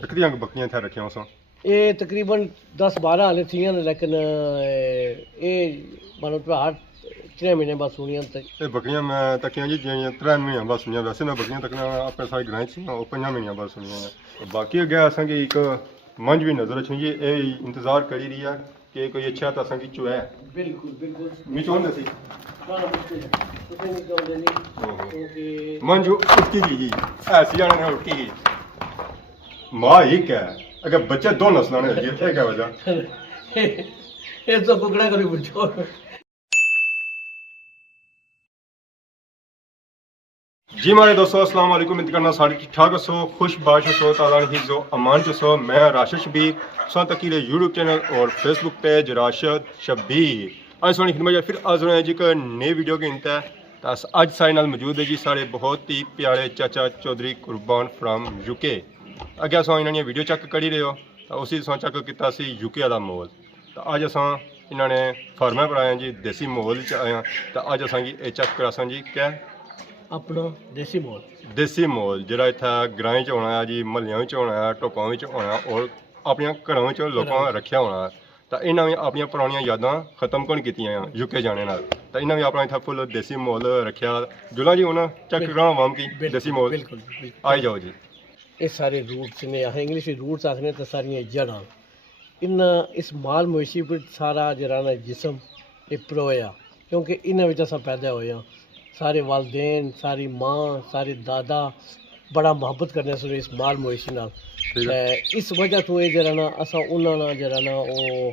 बकरियां कितनी बकरियां थे रखियां उस ये तकरीबन 10-12 हाले थी लेकिन ये मतलब हर 3 महीने बाद सुनियां तक ये बकरियां मैं तकियां जी जियां 3 महीने बाद सुनियां वैसे मैं बकरियां तकना अपने सारे ग्रां च वो 5 महीने बाद सुनियां बाकी अगे असेंगी एक मंझ भी नजर अची ये इंतजार करी रही है कि कोई अच्छा तो असेंगी चुए बिल्कुल बिल्कुल मिचोन नसी क्योंकि मंझ उठकी जी ऐसी जाने ने उठकी मां एक है अगर बच्चे दो नस्लों ने ये क्या वजह ये तो कुकड़ा कभी पूछो जी हमारे दोस्तों अस्सलाम वालेकुम उम्मीद करना सारे ठीक ठाक सो खुश बाश सो ताला हिफ्ज़ो अमान च सो मैं राशिद शबीर सो तकीले यूट्यूब चैनल और फेसबुक पेज राशिद शबीर आज सोनी खिदमत फिर आज होना है जी एक नई वीडियो के इंत है अज सारे नाल मौजूद है जी सारे बहुत ही प्यारे चाचा चौधरी कुर्बान फ्राम यूके अगे अस इन्होंने वीडियो चेक करी रहे हो तो उसी अस चेक किया यूके का माहौल तो अज अस इन्होंने फार्मा पर आए जी देसी माहौल च आए तो अज असा जी चेक करा जी क्या अपना देसी माहौल जो इतना ग्रां च होना है जी महल्लों होना है टोपां होना और अपन घरों लोगों रखा होना तो इन्हें भी अपन पुरानियां यादां खत्म कौन कीतियां यूके जाने नाल तो इन्हें भी अपना इतना फुल देसी माहौल रखा जुला जी हूँ चेक करा आवाम की देसी माहौल आई जाओ जी ये सारे रूट्स ने अस इंग्लिश रूट्स आखने तो सारियां जड़ां इन इस माल मवेशी पर सारा जरा जिसम ये परोया क्योंकि इन्होंने अस पैदा होए सारे वालदेन सारी माँ सारे दादा बड़ा मुहब्बत करने सुने इस माल मवेशी नाल इस वजह तो ये जरा ना असा उन्होंने जरा ना वो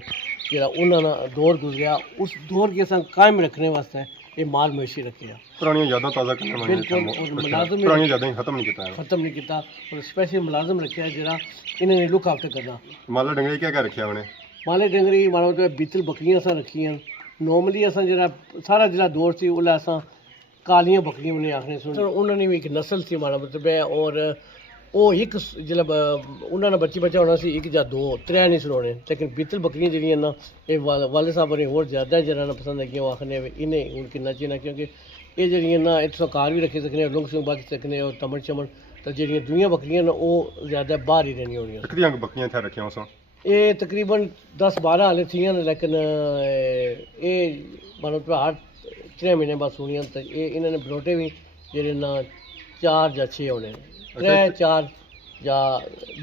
जरा उन्होंने दौर गुजरिया उस दौर की असा कायम रखने वास्ते ये माल मवेशी रखे पुरानी यादां ताज़ा करने बिल्कुल और मुलाजम पुरानी यादां खत्म नहीं किया और स्पेशल मुलाजम रखे जरा इन्हें लुक आफ्टर करना माला डंगरी क्या रखा उन्हें माले डंगरी मानो तो बीतल बकरियां असा रखियां नॉर्मली असा जरा सारा जिला दौर से उल्ला असा कालियां बकरियां उन्हें आखने सुन उन्होंने भी एक नस्ल थी हमारा मतलब है और वो एक जिला उन्होंने बच्चा होना सी एक या दो त्रै नहीं सुनाने लेकिन बीतल बकरियां जड़ियां ना ये वाले साहब ने होर ज़्यादा जरा पसंद आई वो आखने इन्हें हूँ किन्ना चीना क्योंकि ये जड़ियां ना इतों कार भी रखी सकने लुंग शुंग बाकी सकने और तमन चमन तो जड़ियां दूइयां बकरियां ना वो ज़्यादा बाहर ही रहनी होनी कितनी बकरियां थे रखियां उस ये तकरीबन 10-12 हाले थी लेकिन ये मानो तो हर 3 महीने बाद सुनियां तो ये इन्होंने बरोटे भी जेडे ना 4 या 6 होने 3-4 या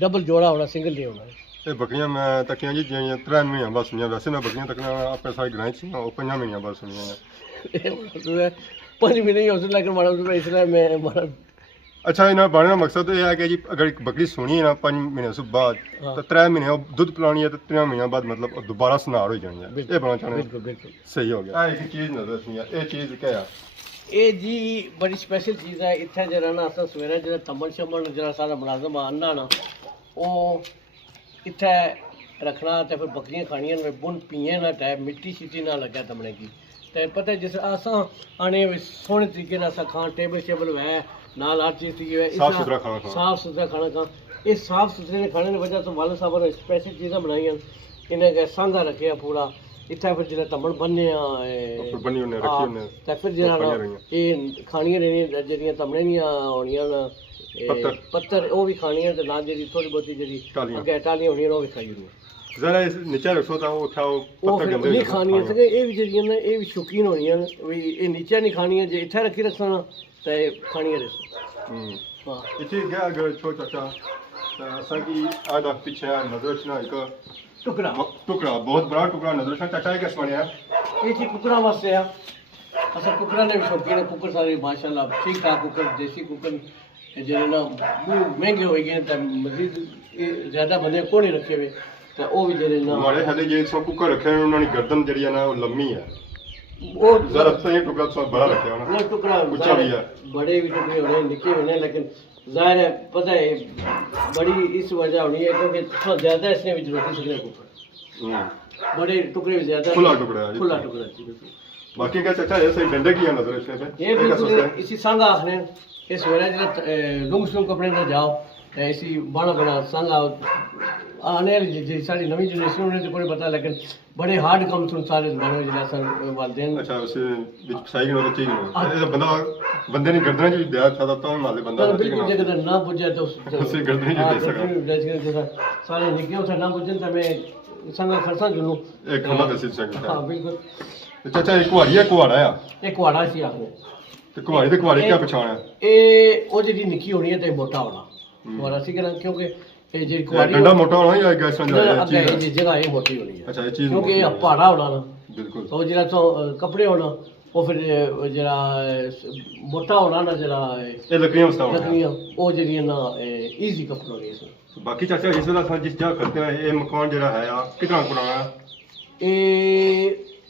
डबल जोड़ा होना सिंगल नहीं होना ये बकरियां मैं तकियां जी जियां 3 महीने बाद सुनिया वैसे मैं बकरियां तकना अपने सारे ग्रां च वो 5 महीने बाद सुनिया 5 महीने ही होते लेकिन मारा इसलिए मैं मारा अच्छा इन्हें बढ़ने का मकसद ये है कि जी अगर एक बकरी सुनी है ना 5 महीने से बाद तो 3 महीने दुध पिलानी है तो 3 महीने बाद मतलब दोबारा सनार हो जानी है ये बनना चाहते बिल्कुल बिल्कुल सही हो गया एक चीज़ नजर सी है ये चीज़ क्या है ये जी बड़ी स्पेशल चीज़ है इतना जरा ना अस सवेरे जो तमन शमन जरा सारा मुलाजम आना ना वो इतना रखना तो फिर बकरियां खानियां बुन पिए ना टाइप मिट्टी शिट्टी ना लगे तमने की तो पता है जिस अस आने सोहने तरीके अस खान टेबल शेबल है नाल हर चीज़ थी है साफ सुथरा खाना खा ये साफ सुथरे खाने की वजह तो वाले साहब ने स्पेशल चीज़ां बनाई इन्हें सांधा रखे पूरा इतना फिर जो तमन बनने तो फिर जरा ये खानियां रहनियां जेह्ड़ियां तमने दियां होनियां पत्तर वो भी खानियां ते ना जी थोड़ी बहुती जी अग्गें टालियां होनियां वो भी खाई ओड़नियां जरा नीचे रखो तो वो खाओ पत्तर गंदे नहीं खानियां ते ये भी जेह्ड़ियां ना ये भी शौकीन होनियां भी ये नीचे नहीं खानियां जे इत्थै रखी रखना तो खानियां रह हाँ इसी क्या अगर छोटा चाचा ऐसा कि आधा पीछे नजर ना एक टुकड़ा बहुत बड़ा टुकड़ा नजर से चाचा कैसे बने ये जी कुकड़ा वास्ते है असा कुकड़ा ने भी शौकीन है कुकर सारे माशाल्लाह ठीक ठाक कुकर देसी कुकर जो ना महंगे हो गए तो मजीद ज़्यादा बंदे को नहीं रखे हुए तो वो भी जो ना हमारे हाले जो सौ कुकर रखे हैं उन्होंने गर्दन जी है ना वो लम्मी है वो जरा ये टुकड़ा तो बड़ा रखे है वो टुकड़ा ऊंचा भी है बड़े भी टुकड़े होने निके होने लेकिन जाहिर है पता है बड़ी इस वजह होनी है क्योंकि थोड़ा ज़्यादा इसने भी रोटी सकते कुकर बड़े टुकड़े भी ज़्यादा खुला टुकड़ा बाकी क्या चाचा ये सही डंडे की नजर इसमें ये बिल्कुल इसी सांगा आखने इस वेला जो लुंग शुंग कपड़े ना जाओ ऐसी बड़ा बड़ा सांगा आने वाली जी सारी नवी जनरेशन उन्हें तो कोई पता, लेकिन बड़े हार्ड कम सुन सारे जमाने में जिला सर वालदेन अच्छा उसे विच साई गिनो ते गिनो ये बंदा बंदे ने गर्दन च दया था तो माले बंदा बिल्कुल जगह ना पुजे तो उसे गर्दन च दे सका सारे निके उठा ना पुजन त मैं संग खरसा जुनू एक खंबा दसी सकता हां बिल्कुल। चाचा एक कुहाड़ा है एक कुहाड़ा सी आपने ते कुहाड़े क्या पहचान है ए ओ जेडी निकी होनी है ते मोटा होना कुहाड़ा सी करा, क्योंकि ये जेडी कुहाड़ी डंडा मोटा होना या गैस में जाए चीज जगह ये मोटी होनी है। अच्छा ये चीज क्योंकि ये पहाड़ा होना ना बिल्कुल तो जेड़ा तो कपड़े होना वो फिर जेड़ा मोटा होना ना जेड़ा ये लकड़ियां मस्ता होना लकड़ियां वो जेडी ना इजी कपड़े होने इसमें। बाकी चाचा इस वेला असां जिस जगह करते हैं ये मकान जेड़ा है आ कितना पुराना है? ये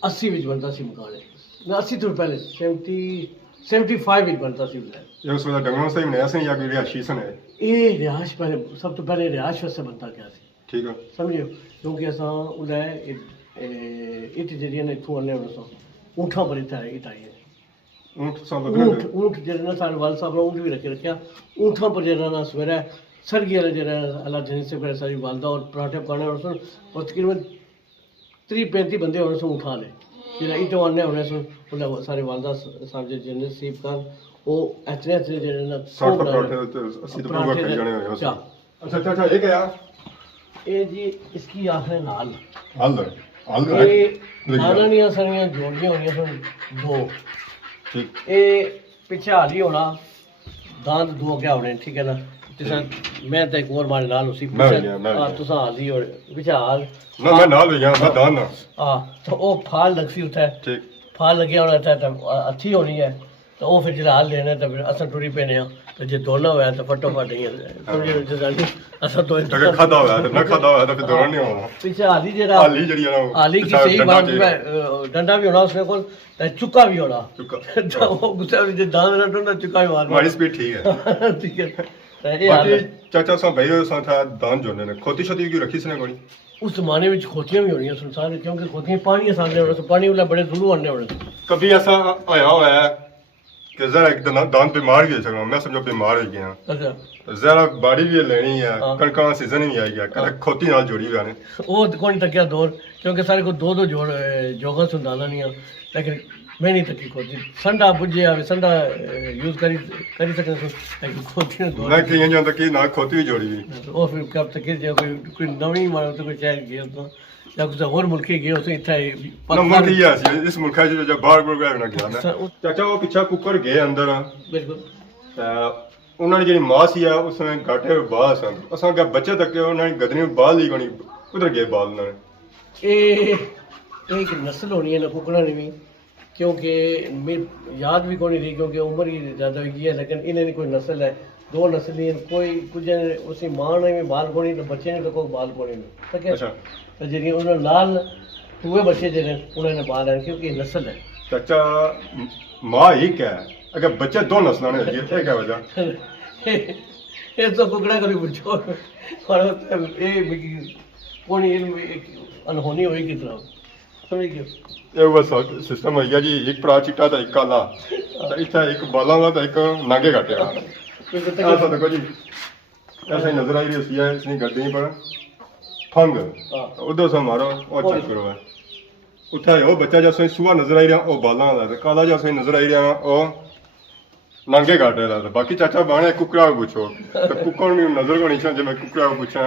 80 विच बनता सी मकान है ना, 80 तो पहले 75 विच बनता सी। ये उस वेला डंगरों से ही बनाया सन या कोई रिहायशी सन है? ये रिहायश पहले सब तो पहले रिहायश वास्ते बनता क्या सी, ठीक है समझियो, क्योंकि असां उधर इट जेडी ने इथों आने वाला ऊंठा पर इतना इट आई है ऊंट सा लगना ऊंट जेड़ा ना सारे वाल साहब ने ऊंट भी रखा ऊंठा पर जेड़ा ना सवेरे सरगी वाले जेड़ा अल्लाह जनी से पहले सारी वालदा और पराठे पकाने और तकरीबन 30-35 बंदे होने से उठा ले जेड़ा इटो आने होने से उल्ला सारे वालदा साहब जे जने सीप कर वो इतने जेड़े ना 60 पराठे तो 80 तो पूरा खाई जाने हो अच्छा अच्छा अच्छा ये क्या ये जी इसकी आखिर नाल हल ये आनानियां सारियां जोड़ियां होनियां सन दो, ठीक ये पिछे हाली होना दांत दो क्या होने, ठीक है ना। तुसा मैं तो एक और मारे नाल उसी हां तुसा हाली और पिछे हाल ना मैं नाल हो गया मैं दान ना हां तो वो फाल लगसी उठे ठीक फाल लगे होना था तो अच्छी होनी है तो वो फिर जरा हाल लेने तो फिर असन टुरी पेने तो जे दोना होया तो फटोफट ही समझे जल्दी असन तो अगर खाता हुआ है तो ना खाता हुआ है तो फिर दौड़ना नहीं होना पीछे हाली जेड़ा हाली जड़ी है ना हाली की सही बात है, डंडा भी होना उसने को चुका भी होना चुका वो गुस्सा भी जे दांत ना टोना चुका भी मार हमारी स्पीड ठीक है ठीक है तो ये हाल बाकी चाचा सा भाई सा था दान जोड़ने ने खोती छोती की रखी सने कोनी उस जमाने में खोतियां भी होनी संसार, क्योंकि खोतियां पानी सामने होना पानी वाला बड़े दूर आने होने। कभी ऐसा आया हुआ है कि जरा एक दान बीमार भी हो सकता मैं समझो बीमार हो गया अच्छा जरा बाड़ी भी लेनी है कणका सीजन भी आई गया कदे खोती नाल जोड़ी हुआ ने वो कौन तकिया दौर, क्योंकि सारे को दो जोड़ जोगा सुंदाना नहीं है, लेकिन मैं नहीं तकी खोती संडा बुझे आवे संडा यूज करी सकते लेकिन खोती दौर मैं कहीं जानता कि ना खोती भी जोड़ी हुई वो फिर कब तक कोई नवी मारो तो कोई शहर गया तो या कुछ और मुल्क गया तो इतना ना मुल्क ही है इस मुल्क है जो बाहर बाहर ना गया मैं चाचा वो पीछे कुकर गए अंदर बिल्कुल उन्होंने जी मां सी है उसने घाटे बाल सन असा क्या बच्चे तक उन्होंने गदनी बाल ली कोनी उधर गए बाल उन्होंने एक नस्ल होनी है ना कुकड़ा ने भी, क्योंकि मेरी याद भी कोई रही क्योंकि उम्र ही ज़्यादा हुई है, लेकिन इन्हें कोई नस्ल है दो नस्ल ही कोई कुछ उसी मां ने भी बाल कोनी तो बच्चे ने तो कोई बाल कोनी ठीक है तो जी उन्होंने लाल हुए बच्चे जो उन्होंने बाल है क्योंकि नस्ल है चाचा मां ही क्या है अगर बच्चे दो नस्लों ने ये थे क्या वजह ये तो कुकड़ा करी पूछो और ये कोनी अनहोनी हुई की तरह समझ गए ये बस सिस्टम है जी एक पड़ा चिट्टा था एक काला तो इतना एक बाला वाला था एक नागे काटे वाला ऐसा देखो जी ऐसा ही नजर आई रही है इसने गड्डी पर फंग उधर से मारो और चेक करो है उठा वो बच्चा जैसे सुबह नजर आई रहा वो बाला वाला काला जैसे नजर आई रहा वो नागे काटे रहा था बाकी चाचा बाणे कुकड़ा को पूछो तो कुकर में नजर को नहीं जब मैं कुकड़ा को पूछा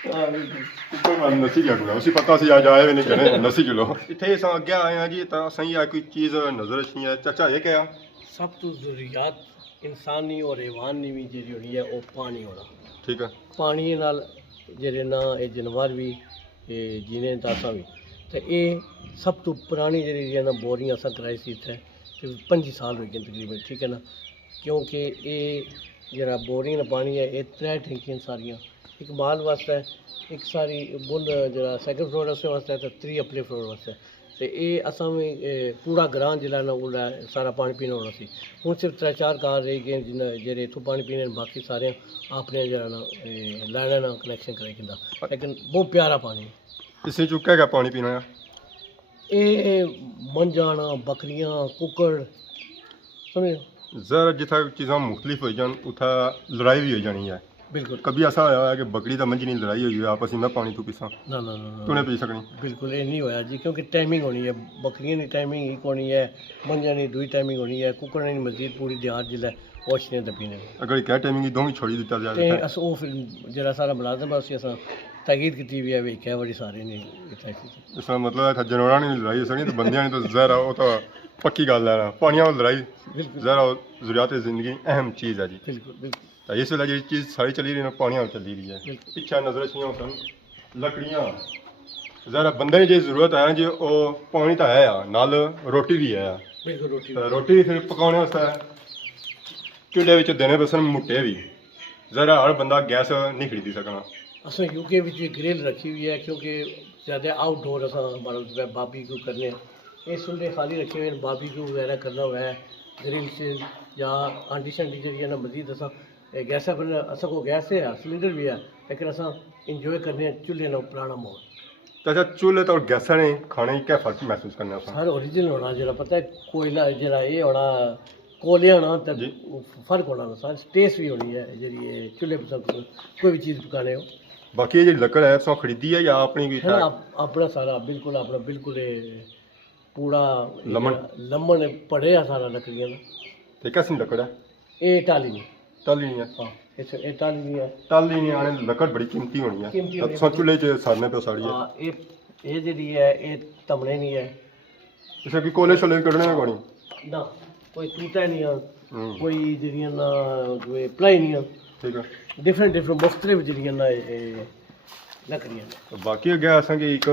कुकर वाली नसी क्या करो उसी पता से आज आए भी नहीं करे नसी किलो इतने अस अगे आए हैं जी तो सही है कोई चीज़ नजर अच्छी है चाचा ये क्या सब तो जरूरियात इंसानी और हैवानी भी जी होनी है वो पानी होना ठीक है पानी नाल जेरे ना ये जानवर भी जीने दासा भी तो ये सब तो पुरानी जी ना बोरियां अस कराई सी इतने 25 साल हो गए तकरीबन ठीक है ना, क्योंकि ये जरा बोरिंग पानी है ये 3 टैंकियां सारियां एक माल वास्ते एक सारी बुंद जरा सैकंड फ्लोर वास्ते तो 3 अपने फ्लोर वास्ते तो ये असां में पूरा ग्रां जिला ना उड़ा सारा पानी पीने होना सी हूँ सिर्फ 3-4 कार रह गए जिन्हें जेरे इतों पानी पीने बाकी सारे अपने जरा ना लाने ना कनैक्शन कराई किंदा, लेकिन बहुत प्यारा पानी इसे चुका क्या पानी पीना है ये मंझाना बकरियां कुकड़ समझ जरा जिथा चीज़ा मुख्तलिफ हो जान उथा लड़ाई भी हो जानी है बिल्कुल कभी ऐसा होया है कि बकरी दा मंझी नहीं लड़ाई हुई है आपस में, मैं पानी तू पीसा ना ना ना तूने पी सकनी? बिल्कुल ये नहीं होया जी, क्योंकि टाइमिंग होनी है, बकरियां की टाइमिंग एक होनी है, मंझां की दूई टाइमिंग होनी है, कुक्कड़ां की मजीद पूरी देहात जिसलै ओछने ते पीने अगर ये क्या टाइमिंग ही दोवें छोड़ी दिता ते जाए अस ओह फिर जेह्ड़ा सारा मुलाजम है उसी असां ताकीद कीती हुई है भी इक्कै बारी सारे ने इत्थै इसका मतलब है जानवरां ने लड़ाई हो सकनी, तो बंदियां ने तो जहर वो तो पक्की गल है ना। पानियां वाली लड़ाई बिल्कुल जहर ज़रूरियात ज़िंदगी अहम चीज़ है जी। बिल्कुल बिल्कुल तो इस वेले जी चीज़ सारी चली रही है, पानियां वाली चली रही है। बिल्कुल पिछा नजर छियां सन लकड़ियां, जरा बंदे ने जो जरूरत है जी वो पानी तो है नाल रोटी भी है। बिल्कुल रोटी तो रोटी फिर पकाने वास्ते चूल्हे विच देने पसन मुट्टे भी, जरा हर बंदा गैस नहीं खरीदी सकना। असां यूके विच ग्रिल रखी हुई है, क्योंकि ज़्यादा आउटडोर असां बारबेक्यू करने हैं। ये चूल्हे खाली रखे हुए हैं, बारबेक्यू वगैरह करना हुआ है ग्रिल से, या आंटी शंटी जी ना मजीद असां गैसा पर असां को गैस है, सिलेंडर भी है, लेकिन असां इंजॉय करने हैं चूल्हे ना पुराना माहौल। तो अच्छा चूल्हे तो गैसा ने खाने की क्या फर्क महसूस करना है? हर ओरिजिनल होना जरा पता है, कोयला जरा ये होना कोले होना तो जी। फर्क होना ना, सारी टेस्ट भी होनी है जी ये चूल्हे पर सब कोई भी चीज़ पकाने हो बाकी ये लकड़ है तुम खरीदी है या अपनी कोई है ना। अपना सारा बिल्कुल अपना बिल्कुल पूरा लमन लमन पड़े आ सारा लकड़ियां ना। तो कैसी लकड़ है? ये टाली नहीं, टाली नहीं है? हाँ ये टाली नहीं है, टाली नहीं आने लकड़ बड़ी कीमती होनी है, कीमती होनी है। तुम चूल्हे च साड़ने पे साड़ी है। हाँ ये जी है ये तमने नहीं है इसे भी कोले शोले भी कढ़ने में कोनी ना, कोई टूटा नहीं है, हम्म, कोई जरिया ना जो प्लाई नहीं है, ठीक है। डिफरेंट डिफरेंट मुख्तलिफ जरिया ना लकड़ियां ने। तो बाकी अगे असेंगे एक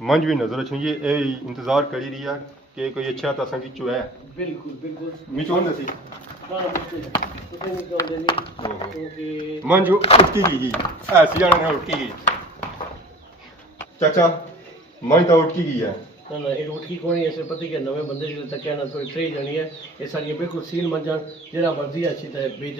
मंझ भी नजर अची जी, ये इंतजार करी रही है कि कोई अच्छा तो असेंगी चुए बिल्कुल बिल्कुल मी चोन सी ना मुश्किल है कुछ नहीं कहते नहीं, क्योंकि मंझ उठकी गई ऐसी जाने ने उठकी गई चाचा, मंझ तो उठकी गई है। ना ना ये रोटी कोनी ऐसे पता कि नवे बंदे जिले तक ना थोड़ी थ्री जनी है, ये सारी बिल्कुल सील मंजन जरा मर्जी अच्छी तरह बेच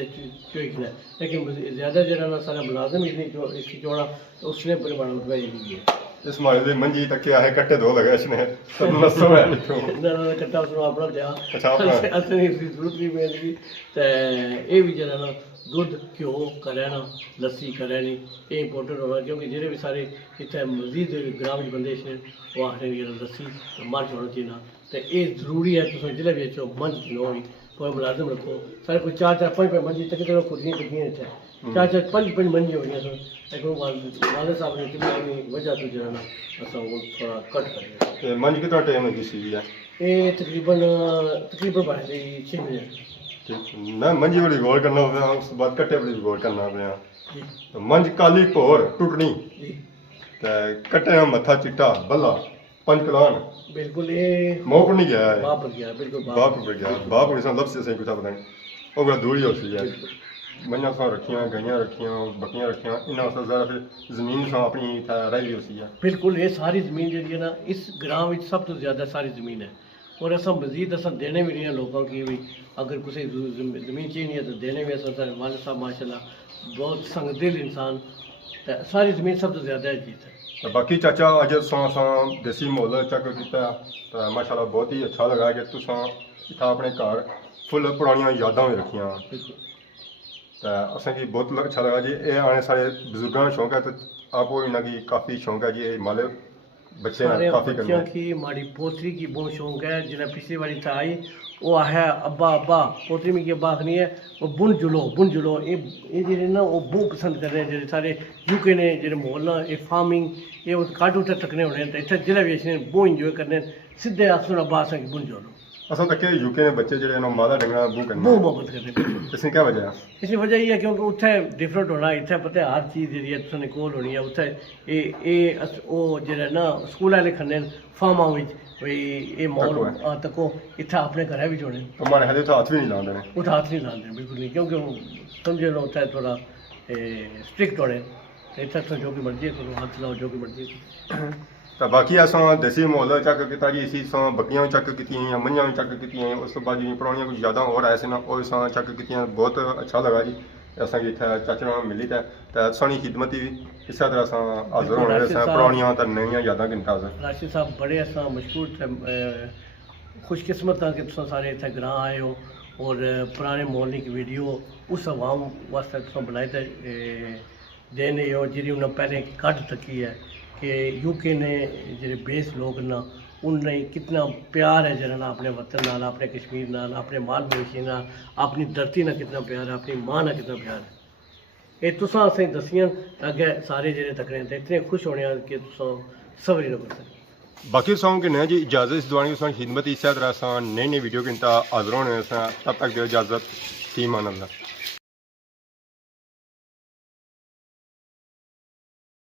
चुकी है, लेकिन ज़्यादा जरा ना सारा मुलाजम इसने जो इसकी जोड़ा तो उसने परिमाण में है इस मारे दे मंजी तक के आहे कट्टे दो लगे इसने सब नसो है तो ना ना कट्टा उसने अपना दिया अच्छा अपना असली इसकी जरूरत नहीं मिलती तो ये भी जरा ना दुध घ्यो का रहना लस्सी का रहनी ये इंपोर्टेंट होना, क्योंकि जेह्ड़े भी सारे इतने मजीद ग्राम च बंदे इसने वो आखने कि लस्सी मर्च होना चाहिए, तो ये जरूरी है। तुम जिले भी अच्छो मंझ किलो भी कोई मुलाजम रखो, सारे कोई चार चार पाँच पाँच मंझी तक तो खुदियाँ कटियाँ इतने चार चार पाँच पाँच मंझी हो गई सन, लेकिन वाले साहब ने चुनी वजह तो जो है ना असा वो थोड़ा कट कर दिया। मंज कितना टाइम लगी सी है? ये तकरीबन तकरीबन बाहर 6 महीने ठीक, मैं मंजी बड़ी गौर करना होगा, उस बाद कट्टे बड़ी गौर करना होगा। जी तो मंज काली भोर टुटनी जी ते कट्टे का मत्था चिट्टा बल्ला पंच कलान बिल्कुल ये मोह पर नहीं गया है, बाप पर गया बिल्कुल बाप पर गया, बाप पर सब लफ्ज़ से कुछ पता नहीं वो बड़ा दूरी हो सी है। मंझा सा रखियां गाइयां रखियां बकरियां रखियां इन्ना सा ज़रा फिर ज़मीन सा अपनी रह गई होती है। बिल्कुल ये सारी ज़मीन जी है ना इस ग्राम में सब तो ज़्यादा सारी ज़मीन है, और असा मजीद असा देने भी नहीं है लोगों की भी, अगर किसी ज़मीन चाहिए है तो देने भी असा वाले साहब माशाल्लाह बहुत संगदिल इंसान, तो सारी ज़मीन सब तो ज़्यादा है जीत है। तो बाकी चाचा अज तुसा देसी मोल चेक किया तो माशाल्लाह बहुत ही अच्छा लगा कि तुसा इतना अपने घर फुल पुरानियां यादां भी रखियां, बिल्कुल तो असेंगी बहुत अच्छा लगा जी। ये आने सारे बुजुर्गों का शौक है, तो आपको इन्ना की काफ़ी शौक है जी, ये माले बच्चे सारे काफ़ी करने बच्चों की हमारी पोतरी की बहुत शौक है, जिन्हें पिछली बारी था आई वो है अब्बा अब्बा पोतरी में की अब्बा आखनी है वो बुन जुलो ये जेह्ड़े ना वो बहुत पसंद कर रहे हैं, जेह्ड़े सारे यूके ने जेह्ड़े माहौल ना ये फार्मिंग ये काटू उत्थे तकने होने तो इत्थे जिले भी असें बहुत इंजॉय करने सीधे आखन अब्बा असें बुन जुलो असल तक यूके ने बच्चे जो मादा डंगरा बू करना बहुत मोहब्बत करते हैं। इसकी क्या वजह है? इसकी वजह ये है क्योंकि उत्थे डिफरेंट होना, इत्थे पता है हर चीज़ जी तुसें कोल होनी है, उत्थे वो जेह्ड़ा ना स्कूल आह्ले खन्ने फार्मां बिच भाई ये माहौल तको इत्थे अपने घरै बिच होने तो हमारे हाथ तो हाथ भी नहीं लाते उत्थे हाथ नहीं लाते बिल्कुल नहीं, क्योंकि समझे लो उत्थे थोड़ा स्ट्रिक्ट होने, इत्थे तुस जो की मर्जी करो हाथ लाओ जो की मर्जी। तो बाकी असां देसी माहौल चेक किया जी, इसी असां बकरियां भी चेक की मंझां भी चेक की, उस तो बाद जी पुरानियां कुछ यादां और आए सी ना वो असां चेक की, बहुत अच्छा लगा जी असेंगी इत्थे चाचे नाल मिली ते सानी खिदमत भी इस तरह असां हाज़र होने पुरानियां ते नवियां यादां गिनता राशिद साहब बड़े असां मशहूर थे खुशकिस्मत हाँ कि तुम सारे इतने ग्रां आए हो, और पुराने मोहल्ले की वीडियो उस अवाम वास्ते तुम बनाए थे देने और जी उन्हें पहले कट तकी है कि यूके ने जो बेस लोग ना उन्हें कितना प्यार है जरा अपने वतन नाल अपने कश्मीर नाल अपने माल मवेशी नाल अपनी धरती नाल कितना प्यार है अपनी मां नाल कितना प्यार है ये तुसां असें दसियां अग्गे सारे जेह्ड़े तकने ते इतने खुश होने कि तुसां सवरी न कर सकते बाकी सॉन्ग के नया जी इजाज़त इस दुआनी उस खिदमत इस तरह नई नई वीडियो के इंता हाजिर होने तब तक दो इजाज़त फ़ी मान अल्लाह।